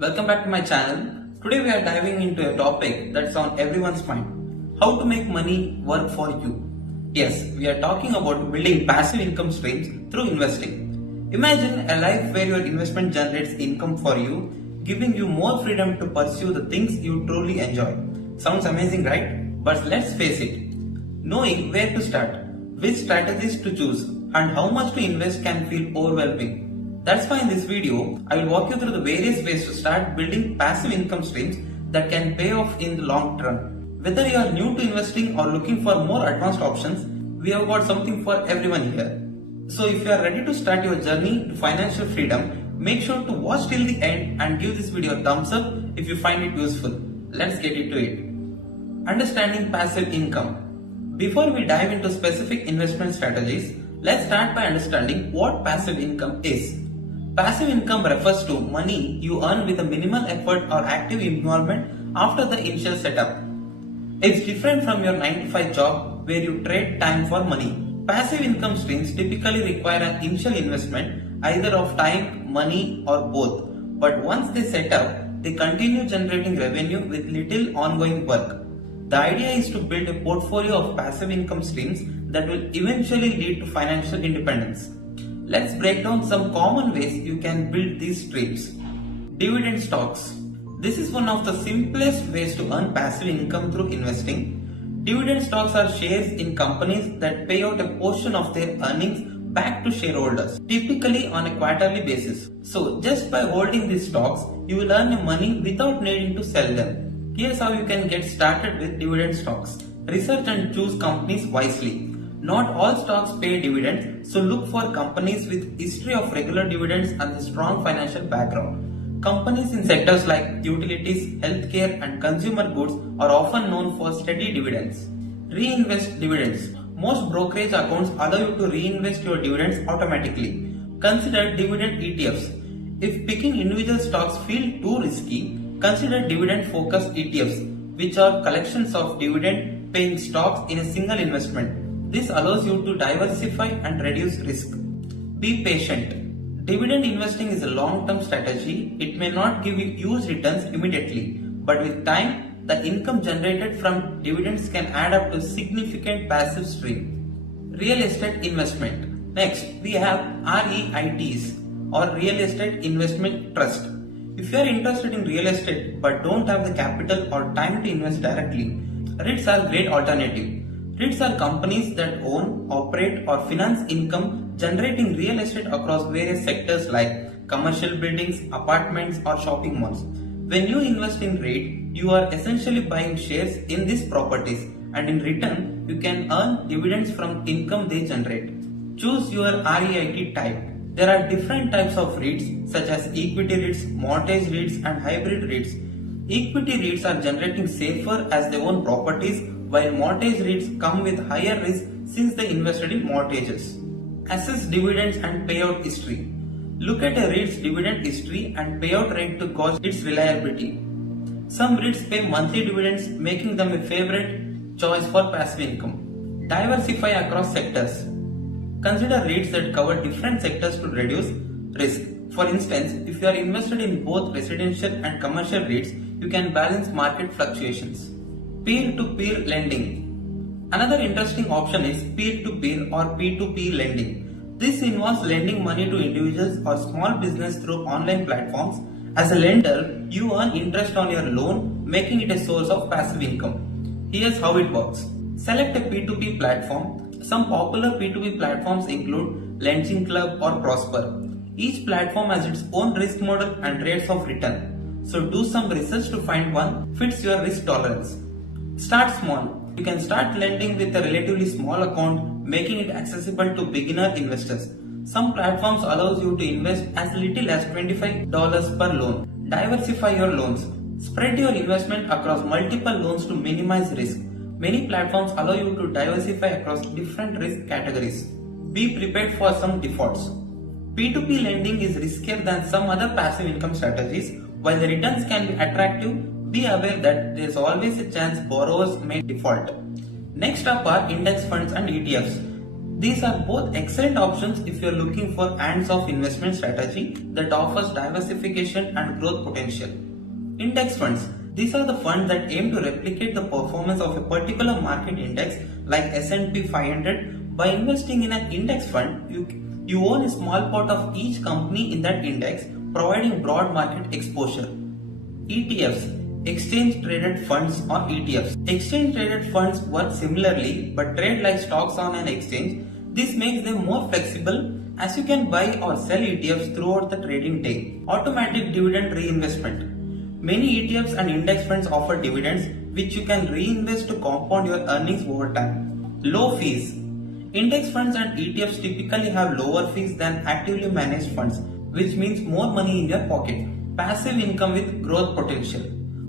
Welcome back to my channel. Today we are diving into a topic that's on everyone's mind. How to make money work for you. Yes, we are talking about building passive income streams through investing. Imagine a life where your investment generates income for you, giving you more freedom to pursue the things you truly enjoy. Sounds amazing, right? But let's face it, knowing where to start, which strategies to choose, and how much to invest can feel overwhelming. That's why in this video, I will walk you through the various ways to start building passive income streams that can pay off in the long term. Whether you are new to investing or looking for more advanced options, we have got something for everyone here. So if you are ready to start your journey to financial freedom, make sure to watch till the end and give this video a thumbs up if you find it useful. Let's get into it. Understanding passive income. Before we dive into specific investment strategies, let's start by understanding what passive income is. Passive income refers to money you earn with a minimal effort or active involvement after the initial setup. It's different from your 9 to 5 job where you trade time for money. Passive income streams typically require an initial investment either of time, money or both. But once they set up, they continue generating revenue with little ongoing work. The idea is to build a portfolio of passive income streams that will eventually lead to financial independence. Let's break down some common ways you can build these streams. Dividend stocks. This is one of the simplest ways to earn passive income through investing. Dividend stocks are shares in companies that pay out a portion of their earnings back to shareholders, typically on a quarterly basis. So just by holding these stocks, you will earn money without needing to sell them. Here's how you can get started with dividend stocks. Research and choose companies wisely. Not all stocks pay dividends, so look for companies with history of regular dividends and a strong financial background. Companies in sectors like utilities, healthcare and consumer goods are often known for steady dividends. Reinvest dividends. Most brokerage accounts allow you to reinvest your dividends automatically. Consider dividend ETFs. If picking individual stocks feel too risky, consider dividend-focused ETFs, which are collections of dividend-paying stocks in a single investment. This allows you to diversify and reduce risk. Be patient. Dividend investing is a long-term strategy. It may not give you huge returns immediately, but with time, the income generated from dividends can add up to significant passive stream. Real estate investment. Next, we have REITs or Real Estate Investment Trust. If you are interested in real estate but don't have the capital or time to invest directly, REITs are a great alternative. REITs are companies that own, operate or finance income generating real estate across various sectors like commercial buildings, apartments or shopping malls. When you invest in REIT, you are essentially buying shares in these properties and in return, you can earn dividends from income they generate. Choose your REIT type. There are different types of REITs such as equity REITs, mortgage REITs and hybrid REITs. Equity REITs are generating safer as they own properties, while mortgage REITs come with higher risk since they invested in mortgages. Assess dividends and payout history. Look at a REIT's dividend history and payout rate to gauge its reliability. Some REITs pay monthly dividends, making them a favorite choice for passive income. Diversify across sectors. Consider REITs that cover different sectors to reduce risk. For instance, if you are invested in both residential and commercial REITs, you can balance market fluctuations. Peer-to-peer lending. Another interesting option is peer-to-peer or P2P lending. This involves lending money to individuals or small business through online platforms. As a lender, you earn interest on your loan, making it a source of passive income. Here's how it works. Select a P2P platform. Some popular P2P platforms include Lending Club or Prosper. Each platform has its own risk model and rates of return. So do some research to find one fits your risk tolerance. Start small. You can start lending with a relatively small account, making it accessible to beginner investors. Some platforms allows you to invest as little as $25 per loan. Diversify your loans. Spread your investment across multiple loans to minimize risk. Many platforms allow you to diversify across different risk categories. Be prepared for some defaults. P2P lending is riskier than some other passive income strategies. While the returns can be attractive, be aware that there is always a chance borrowers may default. Next up are index funds and ETFs. These are both excellent options if you are looking for hands-off investment strategy that offers diversification and growth potential. Index funds. These are the funds that aim to replicate the performance of a particular market index like S&P 500. By investing in an index fund, you own a small part of each company in that index, providing broad market exposure. ETFs. Exchange traded funds or ETFs. Exchange traded funds work similarly but trade like stocks on an exchange. This makes them more flexible as you can buy or sell ETFs throughout the trading day. Automatic dividend reinvestment. Many ETFs and index funds offer dividends which you can reinvest to compound your earnings over time. Low fees. Index funds and ETFs typically have lower fees than actively managed funds, which means more money in your pocket. Passive income with growth potential.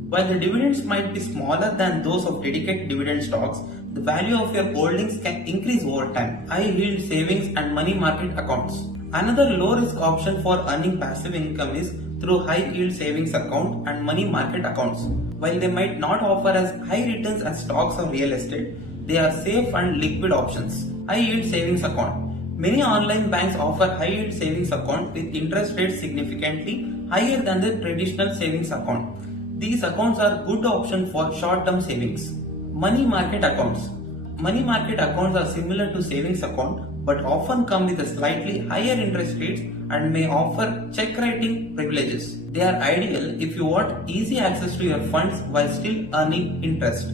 While the dividends might be smaller than those of dedicated dividend stocks, the value of your holdings can increase over time. High yield savings and money market accounts. Another low risk option for earning passive income is through high yield savings account and money market accounts. While they might not offer as high returns as stocks or real estate, they are safe and liquid options. High yield savings account. Many online banks offer high yield savings account with interest rates significantly higher than the traditional savings account. These accounts are good option for short-term savings. Money market accounts. Money market accounts are similar to savings account but often come with a slightly higher interest rates and may offer check writing privileges. They are ideal if you want easy access to your funds while still earning interest.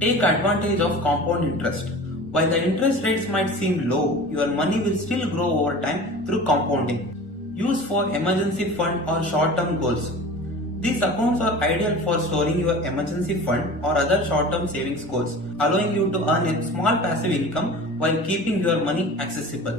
Take advantage of compound interest. While the interest rates might seem low, your money will still grow over time through compounding. Use for emergency fund or short-term goals. These accounts are ideal for storing your emergency fund or other short-term savings goals, allowing you to earn a small passive income while keeping your money accessible.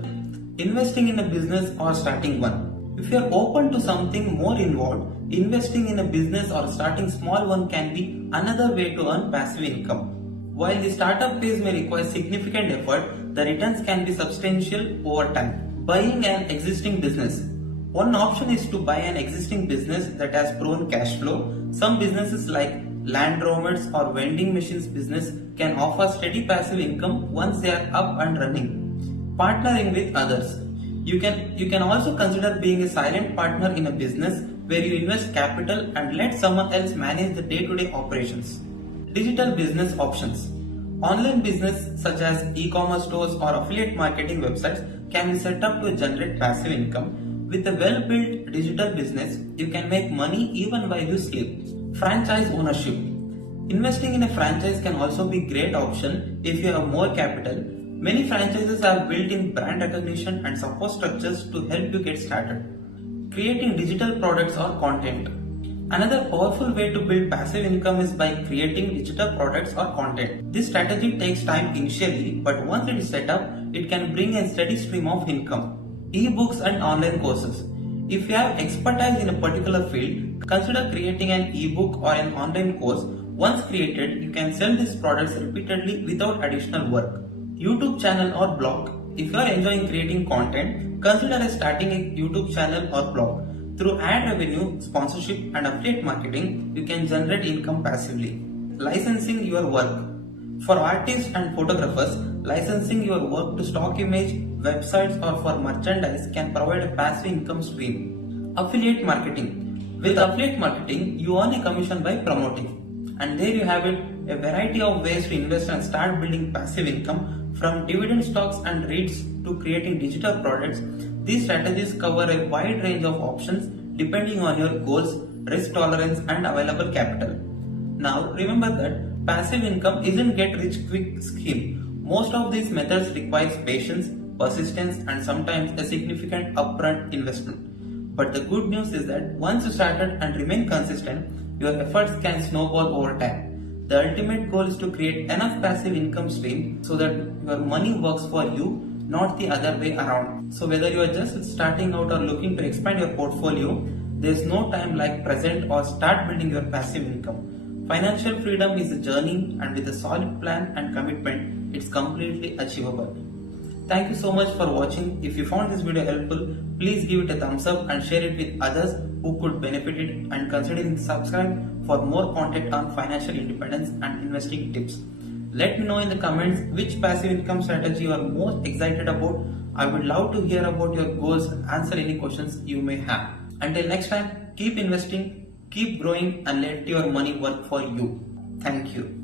Investing in a business or starting one. If you are open to something more involved, investing in a business or starting small one can be another way to earn passive income. While the startup phase may require significant effort, the returns can be substantial over time. Buying an existing business. One option is to buy an existing business that has proven cash flow. Some businesses like laundromats or vending machines business can offer steady passive income once they are up and running. Partnering with others. You can also consider being a silent partner in a business where you invest capital and let someone else manage the day-to-day operations. Digital business options. Online business such as e-commerce stores or affiliate marketing websites can be set up to generate passive income. With a well-built digital business, you can make money even while you sleep. Franchise ownership. Investing in a franchise can also be a great option if you have more capital. Many franchises have built-in brand recognition and support structures to help you get started. Creating digital products or content. Another powerful way to build passive income is by creating digital products or content. This strategy takes time initially, but once it is set up, it can bring a steady stream of income. E-books and online courses. If you have expertise in a particular field, consider creating an e-book or an online course. Once created, you can sell these products repeatedly without additional work. YouTube channel or blog. If you are enjoying creating content, consider starting a YouTube channel or blog. Through ad revenue, sponsorship and affiliate marketing, you can generate income passively. Licensing your work. For artists and photographers, licensing your work to stock image, websites or for merchandise can provide a passive income stream. Affiliate marketing. With affiliate marketing, you earn a commission by promoting. And there you have it, a variety of ways to invest and start building passive income from dividend stocks and REITs to creating digital products. These strategies cover a wide range of options depending on your goals, risk tolerance and available capital. Now remember that passive income isn't get rich quick scheme. Most of these methods requires patience, persistence and sometimes a significant upfront investment. But the good news is that once you started and remain consistent, your efforts can snowball over time. The ultimate goal is to create enough passive income stream so that your money works for you, not the other way around. So whether you are just starting out or looking to expand your portfolio, there is no time like present or start building your passive income. Financial freedom is a journey and with a solid plan and commitment, it's completely achievable. Thank you so much for watching. If you found this video helpful, please give it a thumbs up and share it with others who could benefit it and consider subscribe for more content on financial independence and investing tips. Let me know in the comments which passive income strategy you are most excited about. I would love to hear about your goals and answer any questions you may have. Until next time, keep investing, keep growing, and let your money work for you. Thank you.